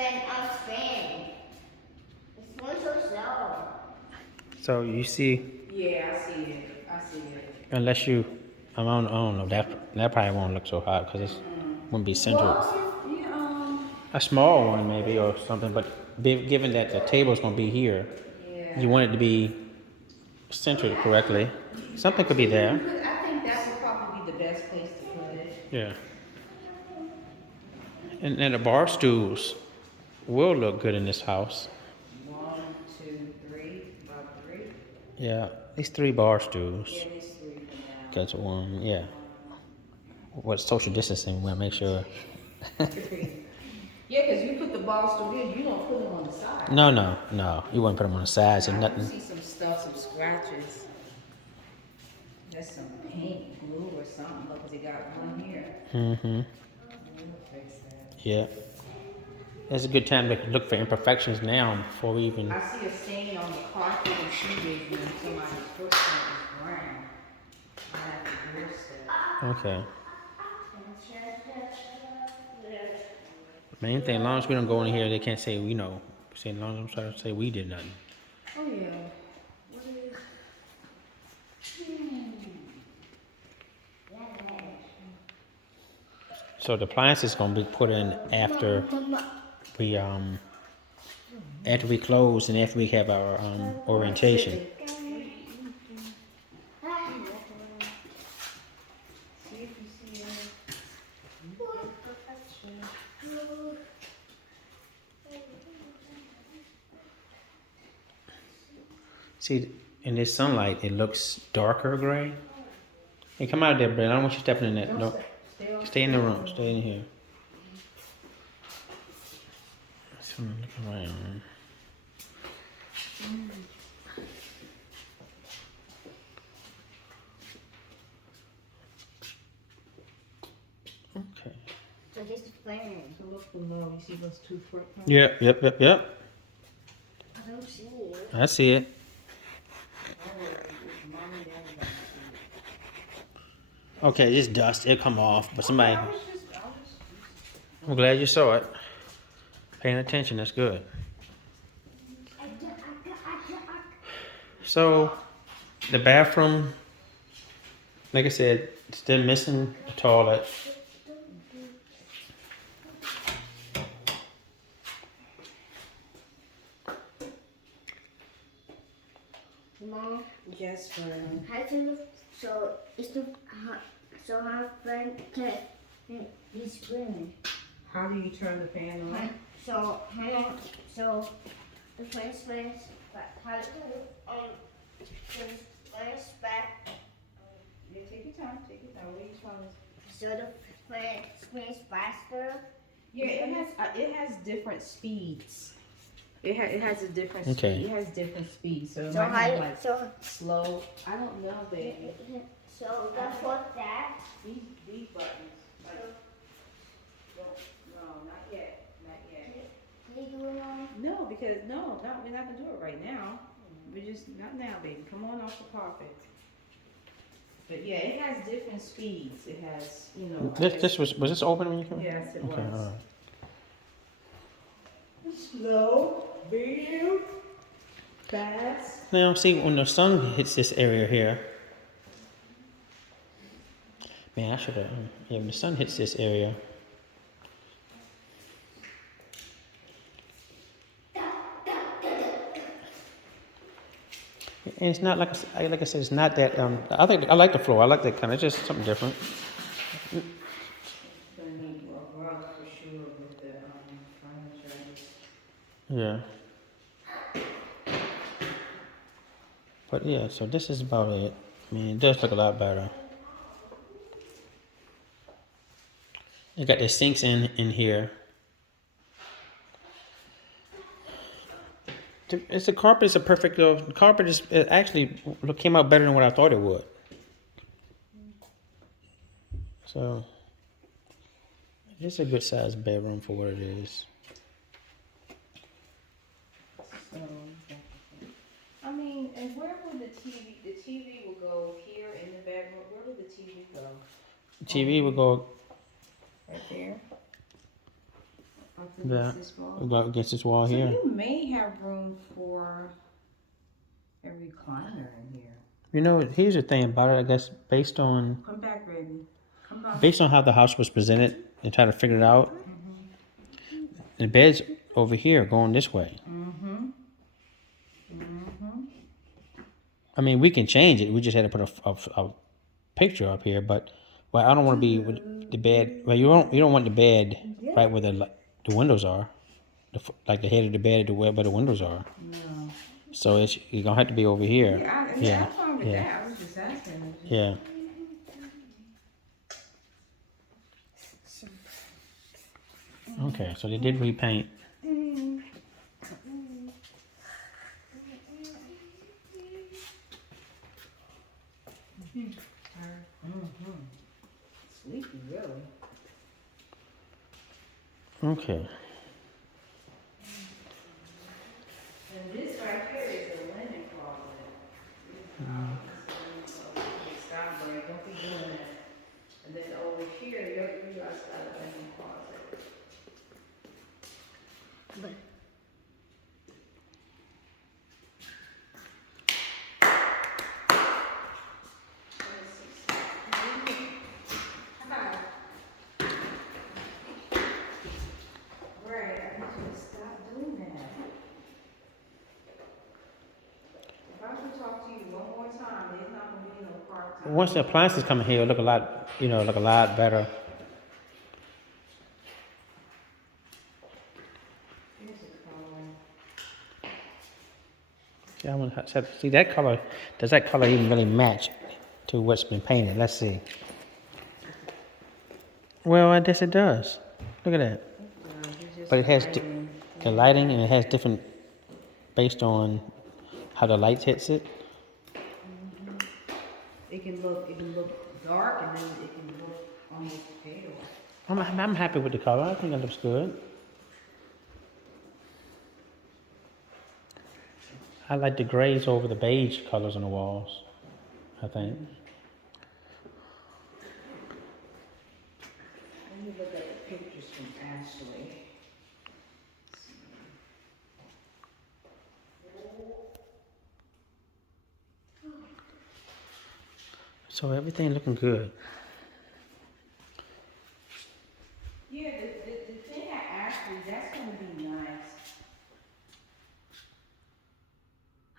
When I spin, it's going so slow. So you see, Yeah, I see it. I see it. unless you, I don't know, that probably won't look so hot because it wouldn't be centered. Well, yeah, A small one maybe or something, but given that the table's gonna be here, you yeah. want it to be centered correctly. Something could be there. I think that would probably be the best place to put it. Yeah. And the bar stools will look good in this house. 1, 2, 3, about 3. Yeah, these 3 bar stools. Yeah, these 3 for now. That's one, yeah. What social distancing, we wanna make sure. Yeah, because you put the balls through here, you don't put them on the side. No. You wouldn't put them on the sides and I do nothing. see some stuff, some scratches. That's some paint, glue, or something. Look, 'cause they got one here. Mm-hmm. We'll fix that. Yeah. It's a good time to look for imperfections now before we even. I see a stain on the carpet and shoegaze when somebody's footprint is brown. I have to address that. Okay. Main thing, as long as we don't go in here, they can't say we know. Say as long as I'm trying to say we did nothing. Oh yeah. What is? So the appliance is gonna be put in after we close and after we have our orientation. See if you see any imperfection. See, in this sunlight, it looks darker gray. Hey, come out of there, Brett. I don't want you stepping in that. No, stay in the room. Stay in here. So I'm looking around. Okay. So this is fine. So look below. You see those 2 footprints? Yep. I don't see it. I see it. Okay, just dust. It'll come off. But somebody. I'm glad you saw it. Paying attention. That's good. So, the bathroom, like I said, still missing the toilet. Mom, Yes, friend. how to look? So it's the so how friend can this spin. How do you turn the fan on? So so the first but how to the first back. Yeah, take your time. Take your time. What are you trying to? So the first spins faster. Yeah, it has different speeds. It has a different Okay. speed. It has different speeds. So it So might have like so slow. I don't know, baby. so that's what that. These buttons. Like, no, not yet. Not yet. Can you do it on? No, because no, we're not gonna do it right now. We're just not now, baby. Come on off the carpet. But yeah, it has different speeds. It has, you know. This was this open when you came? Yes, it Okay, was. all right. Slow, medium, fast. Now, see, when the sun hits this area here, man, I should have. Yeah, when the sun hits this area, and it's not like I said, it's not that. I think I like the floor. I like that kind of. It's just something different. Gonna need a rug for sure with the furniture. Yeah. But yeah, so this is about it. I mean, it does look a lot better. They got the sinks in here. It's the carpet is a perfect. The carpet is it actually came out better than what I thought it would. So it's a good sized bedroom for what it is. So, I mean, and where would the TV? The TV will go here in the bedroom. Where would the TV go? TV would go Right there. Up Yeah. against this wall. About against this wall So here. you may have room for a recliner in here. You know, here's the thing about it. I guess based on Come back, baby. Come back. how the house was presented and trying to figure it out, the bed's over here going this way. Mm-hmm. Mm-hmm. I mean, we can change it. We just had to put a picture up here, but well, I don't want to be with the bed. Well, you don't want the bed right where the windows are, like the head of the bed to where the windows are. No. So you're gonna have to be over here. Yeah, I'm fine with that. I was just asking. Yeah. Okay, so they did repaint. Mm-hmm. Sleepy, really. Okay. And this right here is a linen closet. Steinberg, don't be doing that. And then over here, you guys got a linen closet. But Right, I need you to stop doing that. If I could talk to you one more time, there's not gonna be no park time. Once the appliances come in here, it'll look a lot, look a lot better. Here's a color. See, I want to see that color. Does that color even really match to what's been painted? Let's see. Well, I guess it does. Look at that. But it has the lighting, and it has different based on how the light hits it. It can look dark and then it can look almost pale. I'm happy with the color. I think it looks good. I like the grays over the beige colors on the walls, I think. Let me look at the pictures from Ashley. So everything looking good.